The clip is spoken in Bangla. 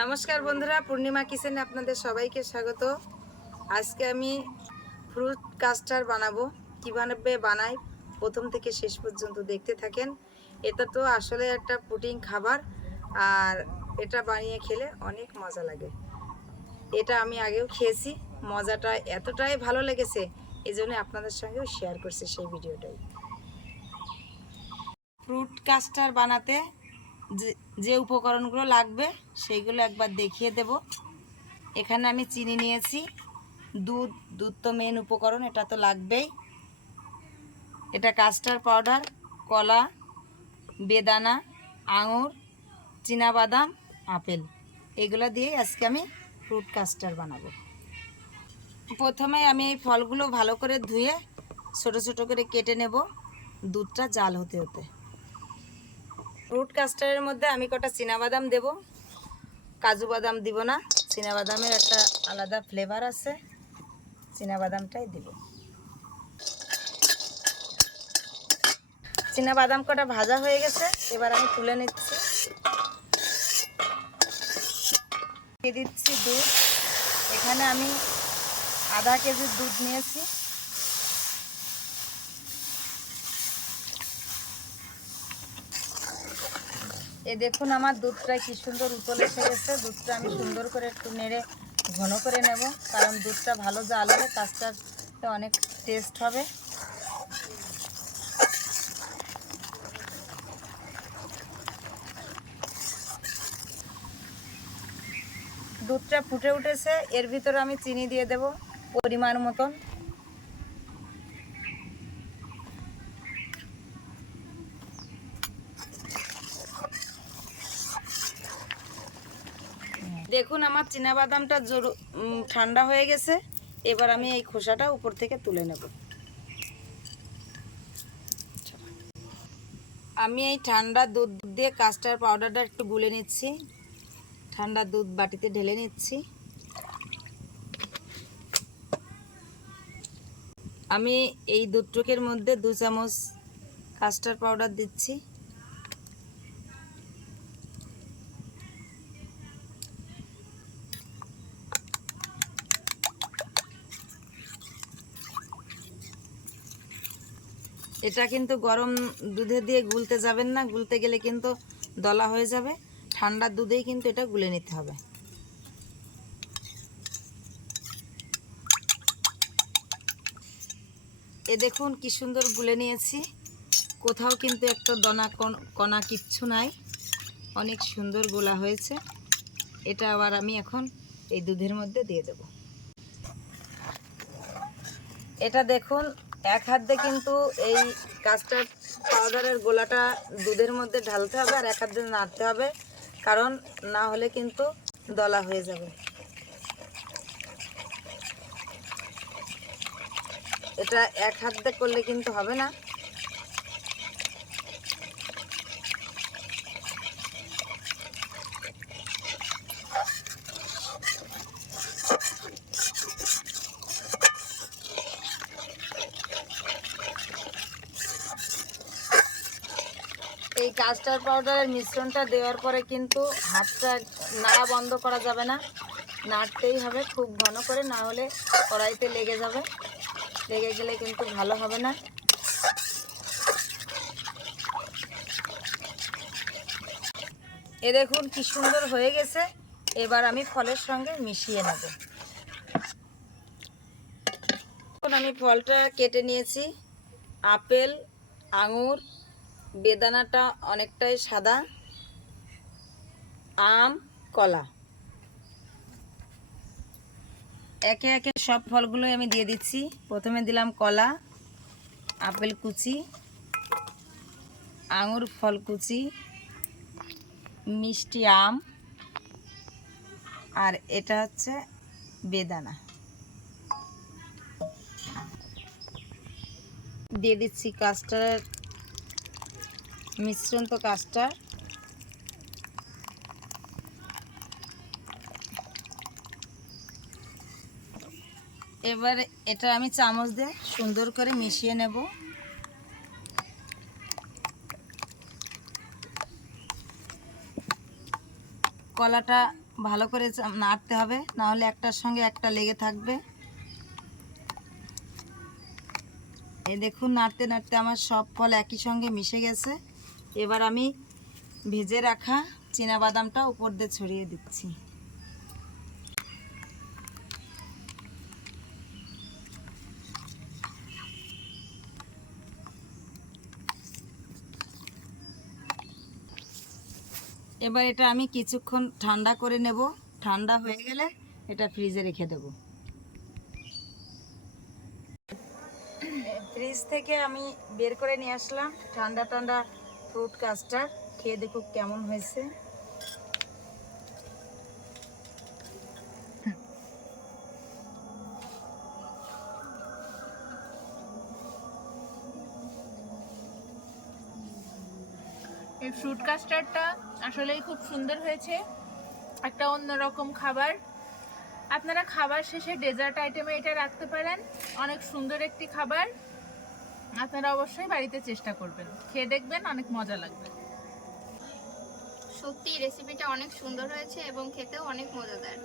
নমস্কার বন্ধুরা, পূর্ণিমা কিচেনে আপনাদের সবাইকে স্বাগত। আজকে আমি ফ্রুট কাস্টার বানাবো। কীভাবে বানাই? প্রথম থেকে শেষ পর্যন্ত দেখতে থাকেন। এটা তো আসলে একটা প্রোটিন খাবার, আর এটা বানিয়ে খেলে অনেক মজা লাগে। এটা আমি আগেও খেয়েছি। মজাটা এতটাই ভালো লেগেছে এই জন্য আপনাদের সঙ্গেও শেয়ার করছি সেই ভিডিওটাই। ফ্রুট কাস্টার বানাতে যে- উপকরণগুলো লাগবে সেইগুলো একবার দেখিয়ে দেব। এখানে আমি চিনি নিয়েছি। দুধ দুধ তো মেন উপকরণ, এটা তো লাগবেই। এটা কাস্টার পাউডার কলা, বেদানা, আঙুর বাদাম আপেল। এগুলো দিয়েই আজকে আমি ফ্রুট কাস্টার বানাবো। প্রথমে আমি এই ফলগুলো ভালো করে ধুয়ে ছোট ছোট করে কেটে নেব। দুধটা জাল হতে হতে। ফ্রুট কাস্টারের মধ্যে আমি কটা বাদাম দেব। কাজু বাদাম দিব না বাদামের একটা আলাদা ফ্লেভার আছে বাদামটাই দিব। বাদাম কটা ভাজা হয়ে গেছে, এবার আমি তুলে নিচ্ছি। দিয়ে দিচ্ছি দুধ। এখানে আমি আধা কেজির দুধ নিয়েছি। এ দেখুন আমার দুধটা কি সুন্দর উতল এসে গেছে। দুধটা আমি সুন্দর করে একটু নেড়ে ঘন করে নেব, কারণ দুধটা ভালো জাল হলে কাজটা অনেক টেস্ট হবে। দুধটা ফুটে উঠেছে, এর ভিতরে আমি চিনি দিয়ে দেব, পরিমাণ মতন। দেখুন, আমার বাদামটা জোর ঠান্ডা হয়ে গেছে। এবার আমি এই খোসাটা উপর থেকে তুলে নেব। আমি এই ঠান্ডা দুধ দিয়ে কাস্টার পাউডারটা একটু গুলে নিচ্ছি। ঠান্ডা দুধ বাটিতে ঢেলে নিচ্ছি। আমি এই দুধটুকের মধ্যে দু চামচ কাস্টার পাউডার দিচ্ছি। এটা কিন্তু গরম দুধে দিয়ে গুলতে যাবেন না, গুলতে গেলে কিন্তু দলা হয়ে যাবে। ঠান্ডা দুধেই কিন্তু এটা গুলে নিতে হবে। এ দেখুন কি সুন্দর গুলে নিয়েছি। কোথাও কিন্তু একটা দনা কণ- কণা কিচ্ছু নাই। অনেক সুন্দর গোলা হয়েছে। এটা আবার আমি এখন এই দুধের মধ্যে দিয়ে দেব। এটা দেখুন এক হাত দিয়ে কিন্তু এই কাস্টার্ড পাউডারের গোলাটা দুধের মধ্যে ঢালতে হবে আর এক হাত দিয়ে নাড়তে হবে, কারণ না হলে কিন্তু দলা হয়ে যাবে। এটা এক হাত দিয়ে করলে কিন্তু হবে না। এই কাস্টার পাউডারের মিশ্রণটা দেওয়ার পরে কিন্তু হাতটা নাড়া বন্ধ করা যাবে না। নাড়তেই হবে খুব ঘন করে, না হলে কড়াইতে লেগে যাবে। লেগে গেলে কিন্তু ভালো হবে না। এ দেখুন কি সুন্দর হয়ে গেছে। এবার আমি ফলের সঙ্গে মিশিয়ে নেব। আমি ফলটা কেটে নিয়েছি। আপেল, আঙুর বেদানাটা অনেকটাই সাদা। আম, কলা। একে একে সব ফলগুলোই আমি দিয়ে দিচ্ছি। প্রথমে দিলাম কলা, আপেল কুচি, আঙুর ফল কুচি, মিষ্টি আম, আর এটা হচ্ছে বেদানা। দিয়ে দিচ্ছি কাস্টারের মিশ্রণ তো কাস্টার এবার এটা আমি চামচ দিয়ে সুন্দর করে মিশিয়ে নেব। কলাটা ভালো করে নাড়তে হবে না হলে একটার সঙ্গে একটা লেগে থাকবে। এই দেখুন, নাড়তে নাড়তে আমার সব ফল একই সঙ্গে মিশে গেছে। এবার আমি ভেজে রাখা বাদামটা উপর দিয়ে ছড়িয়ে দিচ্ছি। এবার এটা আমি কিছুক্ষণ ঠান্ডা করে নেব। ঠান্ডা হয়ে গেলে এটা ফ্রিজে রেখে দেব। ফ্রিজ থেকে আমি বের করে নিয়ে আসলাম। ঠান্ডা ঠান্ডা ফ্রুট কাস্টার্ড খেয়ে দেখুক কেমন হয়েছে। এই ফ্রুট কাস্টার্ডটা আসলেই খুব সুন্দর হয়েছে। একটা অন্যরকম খাবার। আপনারা খাবার শেষে ডেজার্ট আইটেমে এটা রাখতে পারেন। অনেক সুন্দর একটি খাবার। আপনারা অবশ্যই বাড়িতে চেষ্টা করবেন। খেয়ে দেখবেন, অনেক মজা লাগবে। সত্যি রেসিপিটা অনেক সুন্দর হয়েছে এবং খেতেও অনেক মজাদার।